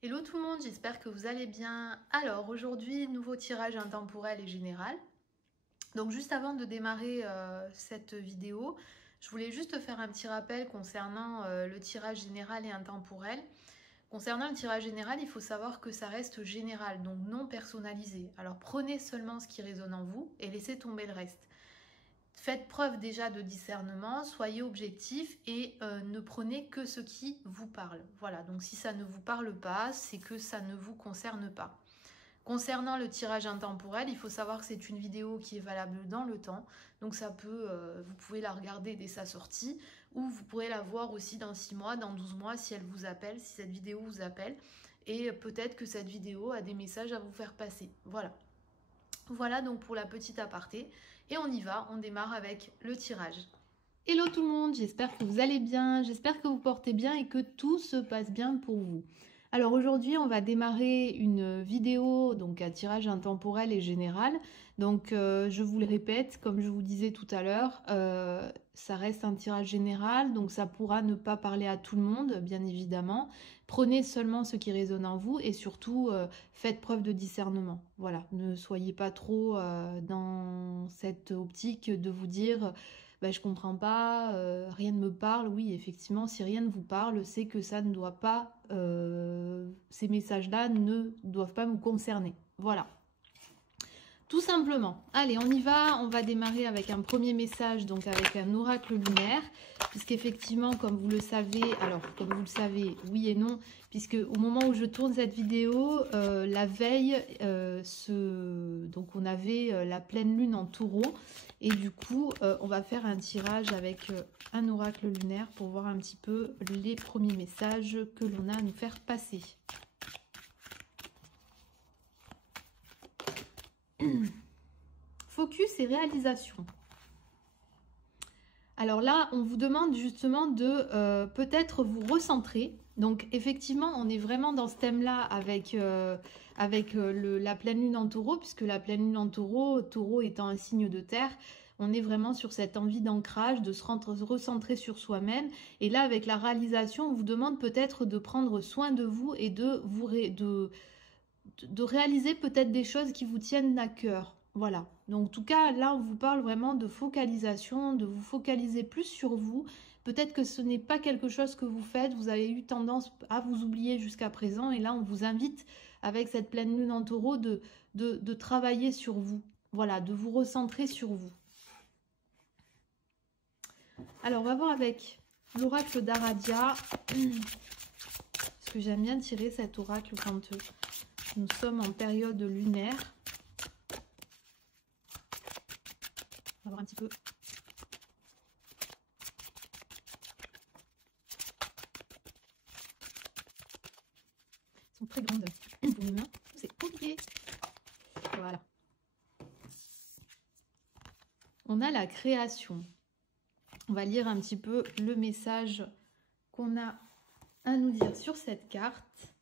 Hello tout le monde, j'espère que vous allez bien. Alors aujourd'hui, nouveau tirage intemporel et général. Donc juste avant de démarrer cette vidéo, je voulais juste faire un petit rappel concernant le tirage général et intemporel. Concernant le tirage général, il faut savoir que ça reste général, donc non personnalisé. Alors prenez seulement ce qui résonne en vous et laissez tomber le reste. Faites preuve déjà de discernement, soyez objectif et ne prenez que ce qui vous parle. Voilà, donc si ça ne vous parle pas, c'est que ça ne vous concerne pas. Concernant le tirage intemporel, il faut savoir que c'est une vidéo qui est valable dans le temps. Donc ça peut, vous pouvez la regarder dès sa sortie ou vous pourrez la voir aussi dans 6 mois, dans 12 mois si elle vous appelle, si cette vidéo vous appelle. Et peut-être que cette vidéo a des messages à vous faire passer. Voilà. Voilà donc pour la petite aparté. Et on y va, on démarre avec le tirage. Hello tout le monde, j'espère que vous allez bien, j'espère que vous portez bien et que tout se passe bien pour vous. Alors aujourd'hui, on va démarrer une vidéo, donc un tirage intemporel et général. Donc je vous le répète, comme je vous disais tout à l'heure, ça reste un tirage général, donc ça pourra ne pas parler à tout le monde, bien évidemment. Prenez seulement ce qui résonne en vous et surtout faites preuve de discernement. Voilà, ne soyez pas trop dans cette optique de vous dire bah, je comprends pas, rien ne me parle. Oui, effectivement, si rien ne vous parle, c'est que ça ne doit pas, ces messages-là ne doivent pas vous concerner. Voilà. Tout simplement. Allez, on y va. On va démarrer avec un premier message, donc avec un oracle lunaire, puisqu'effectivement, comme vous le savez, alors comme vous le savez, oui et non, puisque au moment où je tourne cette vidéo, la veille, donc on avait la pleine lune en Taureau, et du coup, on va faire un tirage avec un oracle lunaire pour voir un petit peu les premiers messages que l'on a à nous faire passer. Focus et réalisation. Alors là, on vous demande justement de peut-être vous recentrer. Donc effectivement, on est vraiment dans ce thème-là avec, la pleine lune en Taureau, puisque la pleine lune en Taureau, Taureau étant un signe de terre, on est vraiment sur cette envie d'ancrage, de se recentrer sur soi-même. Et là, avec la réalisation, on vous demande peut-être de prendre soin de vous et de réaliser peut-être des choses qui vous tiennent à cœur. Voilà. Donc, en tout cas, là, on vous parle vraiment de focalisation, de vous focaliser plus sur vous. Peut-être que ce n'est pas quelque chose que vous faites, vous avez eu tendance à vous oublier jusqu'à présent. Et là, on vous invite, avec cette pleine lune en Taureau, de travailler sur vous. Voilà, de vous recentrer sur vous. Alors, on va voir avec l'oracle d'Aradia. Parce que j'aime bien tirer cet oracle quand nous sommes en période lunaire. On va voir un petit peu. Elles sont très grandes pour mes mains. C'est compliqué. Voilà. On a la création. On va lire un petit peu le message qu'on a à nous dire sur cette carte.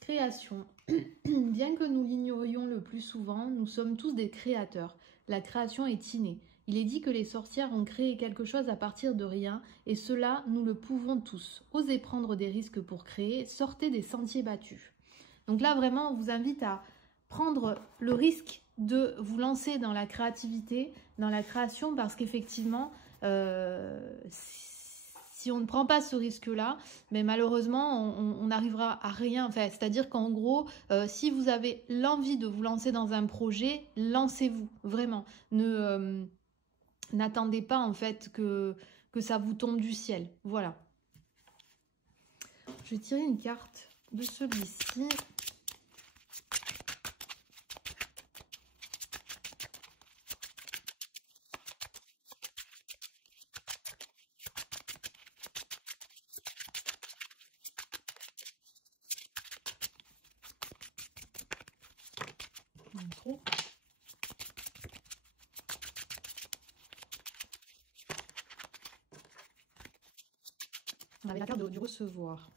Création. Bien que nous l'ignorions le plus souvent, nous sommes tous des créateurs. La création est innée. Il est dit que les sorcières ont créé quelque chose à partir de rien, et cela, nous le pouvons tous. Osez prendre des risques pour créer, sortez des sentiers battus. Donc là, vraiment, on vous invite à prendre le risque de vous lancer dans la créativité, dans la création, parce qu'effectivement, si on ne prend pas ce risque-là, mais malheureusement, on n'arrivera à rien. Enfin, c'est-à-dire qu'en gros, si vous avez l'envie de vous lancer dans un projet, lancez-vous, vraiment. N'attendez pas, en fait, que ça vous tombe du ciel. Voilà. Je vais tirer une carte de celui-ci. On avait la carte du recevoir.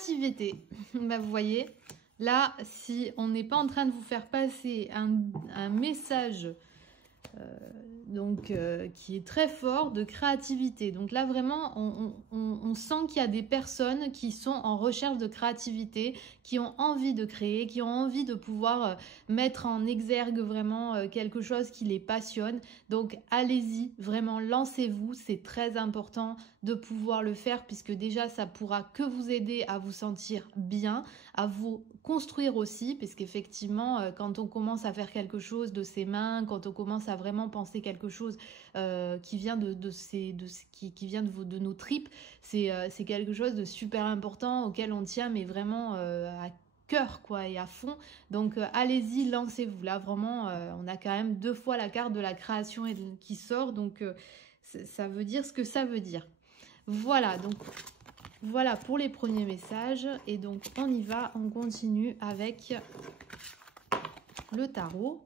créativité. Bah, vous voyez, là, si on n'est pas en train de vous faire passer un message qui est très fort de créativité. Donc là, vraiment, on sent qu'il y a des personnes qui sont en recherche de créativité, qui ont envie de créer, qui ont envie de pouvoir mettre en exergue vraiment quelque chose qui les passionne. Donc allez-y, vraiment, lancez-vous. C'est très important de pouvoir le faire puisque déjà, ça pourra que vous aider à vous sentir bien, à vous construire aussi, parce qu'effectivement, quand on commence à faire quelque chose de ses mains, quand on commence à vraiment penser quelque chose qui vient de nos tripes, c'est quelque chose de super important auquel on tient, mais vraiment à cœur quoi et à fond. Donc allez-y, lancez-vous. Là vraiment, on a quand même 2 fois la carte de la création qui sort, donc ça veut dire ce que ça veut dire. Voilà, donc voilà pour les premiers messages. Et donc, on y va, on continue avec le tarot.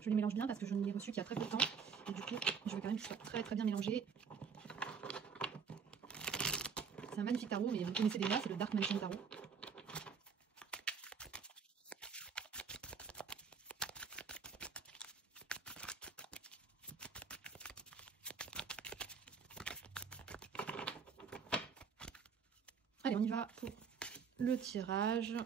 Je les mélange bien parce que je ne l'ai reçu qu'il y a très peu de temps. Et du coup, je veux quand même qu'il soit très très bien mélangé. C'est un magnifique tarot, mais vous connaissez déjà, c'est le Dark Mansion Tarot. Allez, on y va pour le tirage.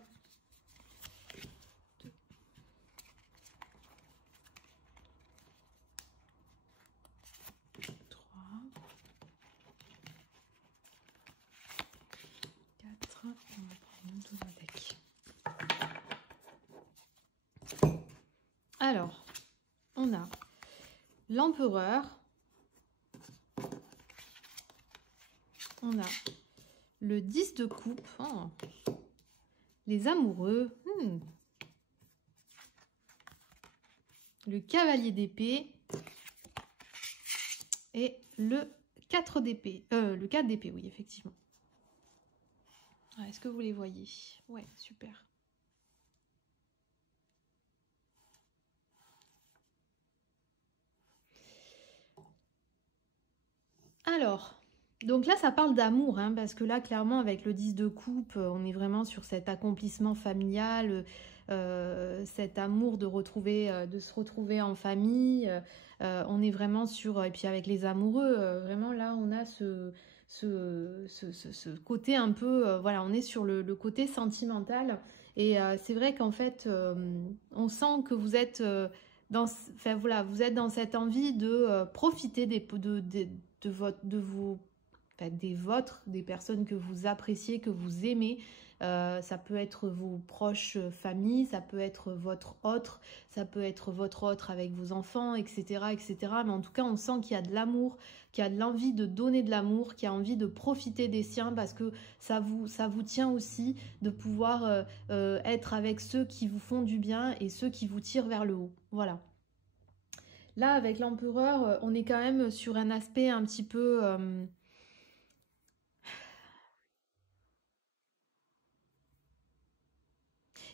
4, on va prendre un double deck. Alors, on a l'empereur, on a le 10 de coupe, oh, les amoureux, le cavalier d'épée et le 4 d'épée, le 4 d'épée, oui, effectivement. Est-ce que vous les voyez? Ouais, super. Alors, donc là, ça parle d'amour, hein, parce que là, clairement, avec le 10 de coupe, on est vraiment sur cet accomplissement familial, cet amour de se retrouver en famille. On est vraiment sur, et puis avec les amoureux, vraiment là, on a ce côté un peu, voilà, on est sur le côté sentimental. Et c'est vrai qu'en fait, on sent que vous êtes enfin voilà, vous êtes dans cette envie de profiter des personnes que vous appréciez, que vous aimez. Ça peut être vos proches familles, ça peut être votre autre, ça peut être votre autre avec vos enfants, etc., etc. Mais en tout cas, on sent qu'il y a de l'amour, qu'il y a de l'envie de donner de l'amour, qu'il y a envie de profiter des siens parce que ça vous tient aussi de pouvoir être avec ceux qui vous font du bien et ceux qui vous tirent vers le haut. Voilà. Là, avec l'empereur, on est quand même sur un aspect un petit peu...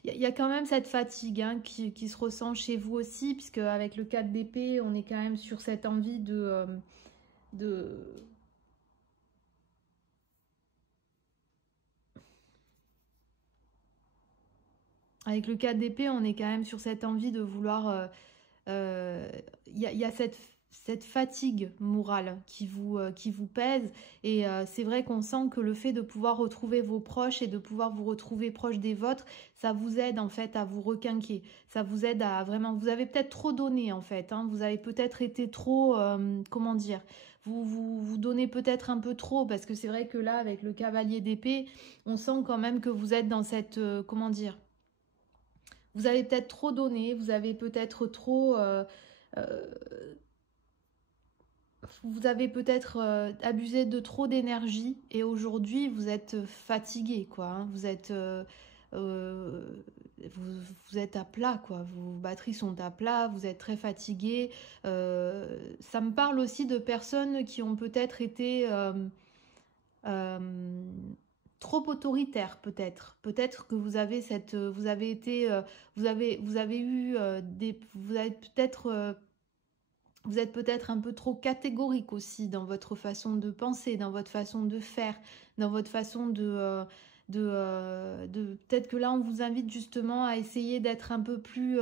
Il y a quand même cette fatigue hein, qui se ressent chez vous aussi, puisque avec le 4 d'épée, on est quand même sur cette envie de... Avec le 4 d'épée, on est quand même sur cette envie de vouloir... Il y a cette fatigue morale qui vous pèse. Et c'est vrai qu'on sent que le fait de pouvoir retrouver vos proches et de pouvoir vous retrouver proche des vôtres, ça vous aide en fait à vous requinquer. Ça vous aide à vraiment... Vous avez peut-être trop donné en fait. Hein, vous avez peut-être été trop... comment dire, vous donnez peut-être un peu trop parce que c'est vrai que là, avec le cavalier d'épée, on sent quand même que vous êtes dans cette... comment dire, vous avez peut-être trop donné, vous avez peut-être trop... vous avez peut-être abusé de trop d'énergie et aujourd'hui vous êtes fatigué, quoi. Hein. Vous êtes... vous êtes à plat, quoi. Vos batteries sont à plat, vous êtes très fatigué. Ça me parle aussi de personnes qui ont peut-être été trop autoritaires, peut-être. Peut-être que vous avez vous avez été, vous avez eu vous avez peut-être vous êtes peut-être un peu trop catégorique aussi dans votre façon de penser, dans votre façon de faire, dans votre façon peut-être que là on vous invite justement à essayer d'être un peu plus,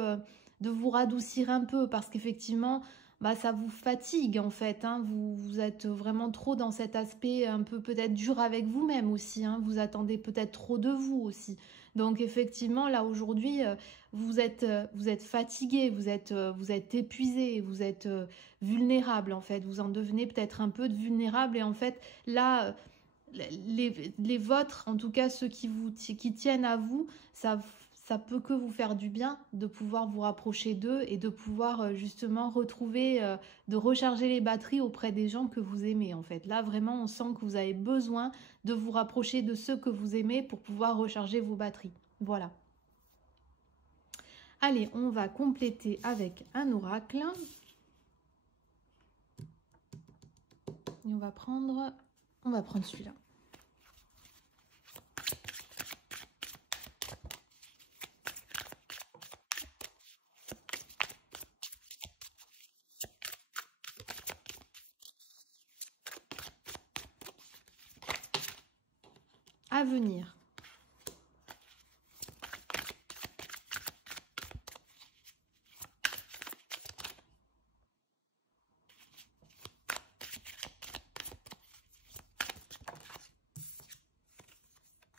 de vous radoucir un peu parce qu'effectivement bah, ça vous fatigue en fait, hein. Vous êtes vraiment trop dans cet aspect un peu peut-être dur avec vous-même aussi, hein. Vous attendez peut-être trop de vous aussi. Donc effectivement là aujourd'hui vous êtes fatigué, vous êtes épuisé, vous êtes vulnérable en fait. Vous en devenez peut-être un peu vulnérable et en fait là, les vôtres, en tout cas ceux qui tiennent à vous, ça peut que vous faire du bien de pouvoir vous rapprocher d'eux et de pouvoir justement retrouver, de recharger les batteries auprès des gens que vous aimez en fait. Là vraiment on sent que vous avez besoin de vous rapprocher de ceux que vous aimez pour pouvoir recharger vos batteries. Voilà. Allez, on va compléter avec un oracle. Et on va prendre celui-là. Avenir.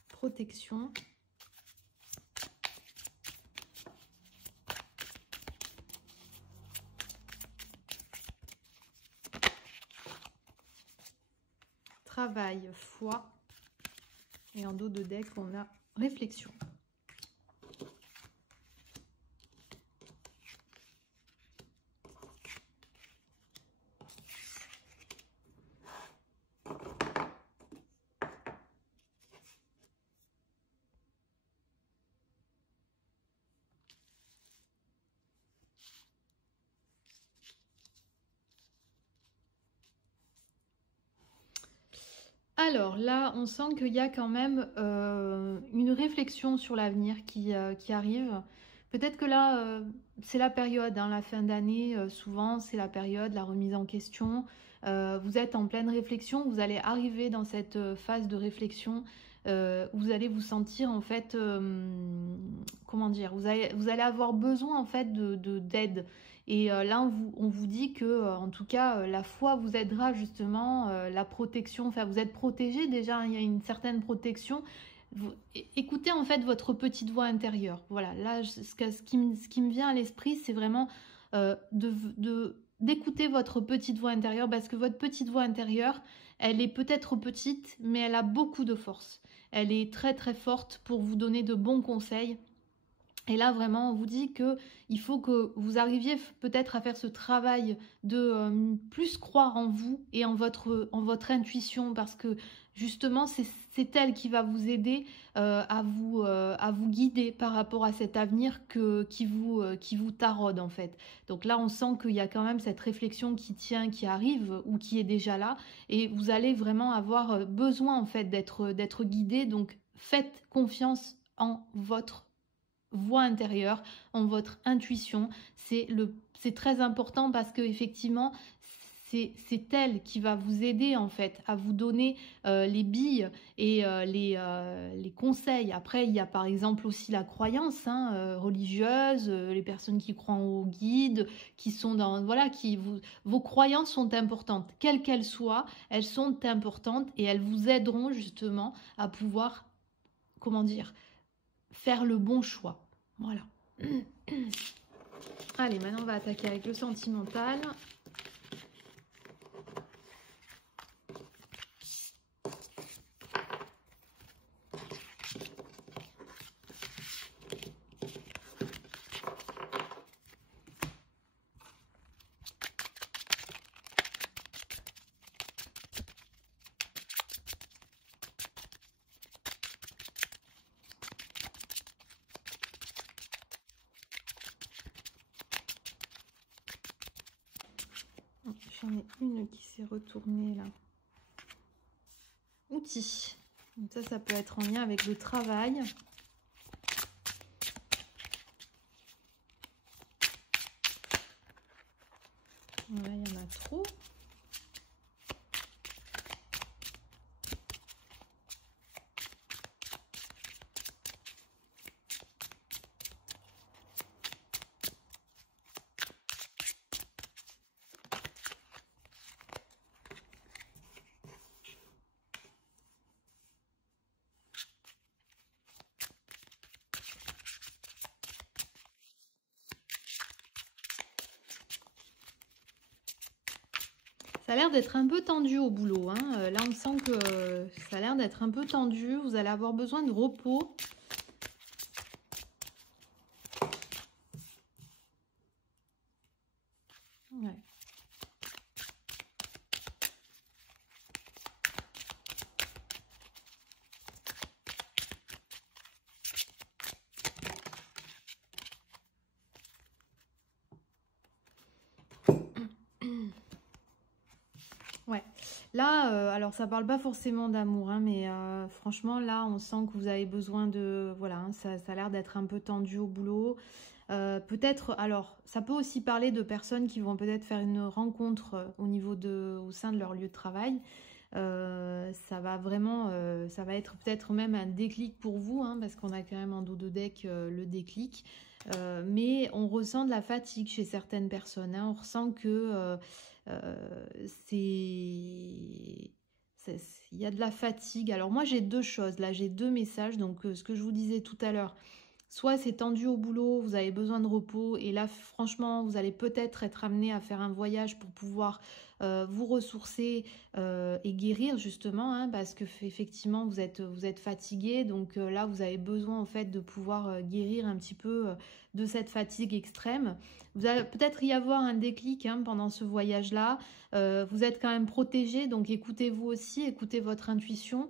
Protection. Travail, foi. Et en dos de deck, on a réflexion. Alors là, on sent qu'il y a quand même une réflexion sur l'avenir qui arrive. Peut-être que là, c'est la période, hein, la fin d'année, souvent c'est la période, la remise en question. Vous êtes en pleine réflexion, vous allez arriver dans cette phase de réflexion. Vous allez vous sentir en fait, comment dire, vous allez avoir besoin en fait d'aide. Et là, on vous dit que, en tout cas, la foi vous aidera justement, la protection, enfin, vous êtes protégé déjà, hein, il y a une certaine protection. Écoutez en fait votre petite voix intérieure. Voilà, là, ce qui me vient à l'esprit, c'est vraiment d'écouter votre petite voix intérieure parce que votre petite voix intérieure, elle est peut-être petite, mais elle a beaucoup de force. Elle est très très forte pour vous donner de bons conseils. Et là, vraiment, on vous dit qu'il faut que vous arriviez peut-être à faire ce travail de plus croire en vous et en votre intuition parce que justement, c'est elle qui va vous aider à vous guider par rapport à cet avenir qui vous taraude en fait. Donc là, on sent qu'il y a quand même cette réflexion qui arrive ou qui est déjà là et vous allez vraiment avoir besoin en fait d'être guidé. Donc faites confiance en votre voix intérieure, en votre intuition. C'est très important parce que effectivement c'est elle qui va vous aider en fait à vous donner les billes et les conseils. Après il y a par exemple aussi la croyance, hein, religieuse, les personnes qui croient au guide, qui sont dans voilà, vos croyances sont importantes, quelles qu'elles soient, elles sont importantes et elles vous aideront justement à pouvoir, comment dire, faire le bon choix. Voilà. Allez, maintenant on va attaquer avec le sentimental. j'en ai une qui s'est retournée là. Outils. Donc ça peut être en lien avec le travail. Voilà, il y en a trop. Ça a l'air d'être un peu tendu au boulot, hein. Là, on sent que ça a l'air d'être un peu tendu. Vous allez avoir besoin de repos. Ouais. Ouais, là, alors ça parle pas forcément d'amour, hein, mais franchement, là, on sent que vous avez besoin de... Voilà, hein, ça a l'air d'être un peu tendu au boulot. Peut-être, alors, ça peut aussi parler de personnes qui vont peut-être faire une rencontre au sein de leur lieu de travail. Ça va vraiment, ça va être peut-être même un déclic pour vous, hein, parce qu'on a quand même en dos de deck le déclic. Mais on ressent de la fatigue chez certaines personnes, hein. On ressent que il y a de la fatigue. Alors moi j'ai deux choses, là j'ai deux messages. Donc ce que je vous disais tout à l'heure, soit c'est tendu au boulot, vous avez besoin de repos, et là franchement vous allez peut-être être amené à faire un voyage pour pouvoir vous ressourcer et guérir justement, hein, parce que effectivement vous êtes fatigué. Donc là vous avez besoin en fait de pouvoir guérir un petit peu de cette fatigue extrême. Vous allez peut-être y avoir un déclic, hein, pendant ce voyage là. Vous êtes quand même protégé, donc écoutez-vous aussi, écoutez votre intuition.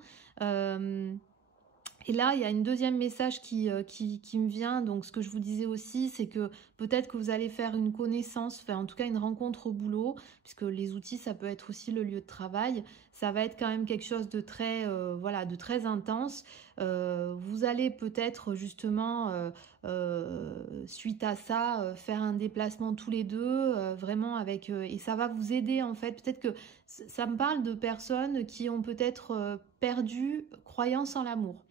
Et là, il y a un deuxième message qui me vient. Donc, ce que je vous disais aussi, c'est que peut-être que vous allez faire une connaissance, enfin, en tout cas une rencontre au boulot, puisque les outils, ça peut être aussi le lieu de travail. Ça va être quand même quelque chose de très, voilà, de très intense. Vous allez peut-être justement, suite à ça, faire un déplacement tous les deux, vraiment avec... et ça va vous aider en fait. Peut-être que ça me parle de personnes qui ont peut-être perdu croyance en l'amour.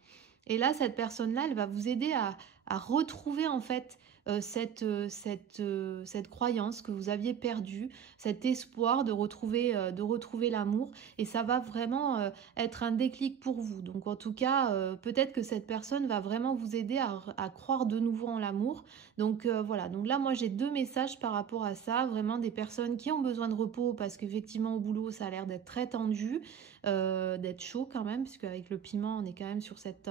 Et là, cette personne-là, elle va vous aider à retrouver en fait cette croyance que vous aviez perdue, cet espoir de retrouver l'amour. Et ça va vraiment être un déclic pour vous. Donc en tout cas, peut-être que cette personne va vraiment vous aider à croire de nouveau en l'amour. Donc voilà, donc là moi j'ai deux messages par rapport à ça. Vraiment des personnes qui ont besoin de repos parce qu'effectivement au boulot ça a l'air d'être très tendu. D'être chaud quand même, puisque avec le piment on est quand même sur cette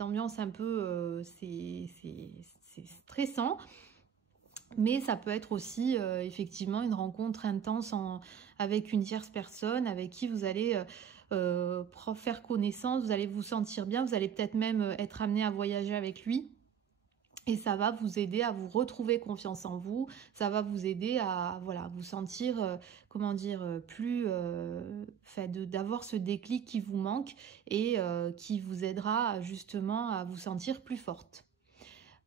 ambiance un peu, c'est stressant, mais ça peut être aussi effectivement une rencontre intense avec une tierce personne avec qui vous allez faire connaissance, vous allez vous sentir bien, vous allez peut-être même être amené à voyager avec lui. Et ça va vous aider à vous retrouver confiance en vous, ça va vous aider à voilà, vous sentir, comment dire, plus, d'avoir ce déclic qui vous manque et qui vous aidera justement à vous sentir plus forte.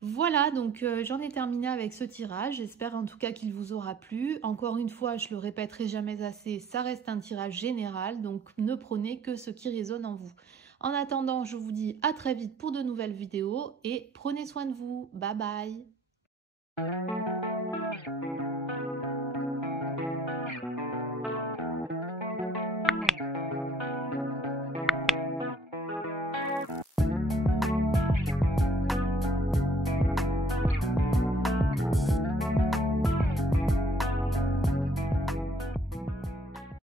Voilà, donc j'en ai terminé avec ce tirage. J'espère en tout cas qu'il vous aura plu. Encore une fois, je le répéterai jamais assez, ça reste un tirage général, donc ne prenez que ce qui résonne en vous. En attendant, je vous dis à très vite pour de nouvelles vidéos et prenez soin de vous. Bye bye.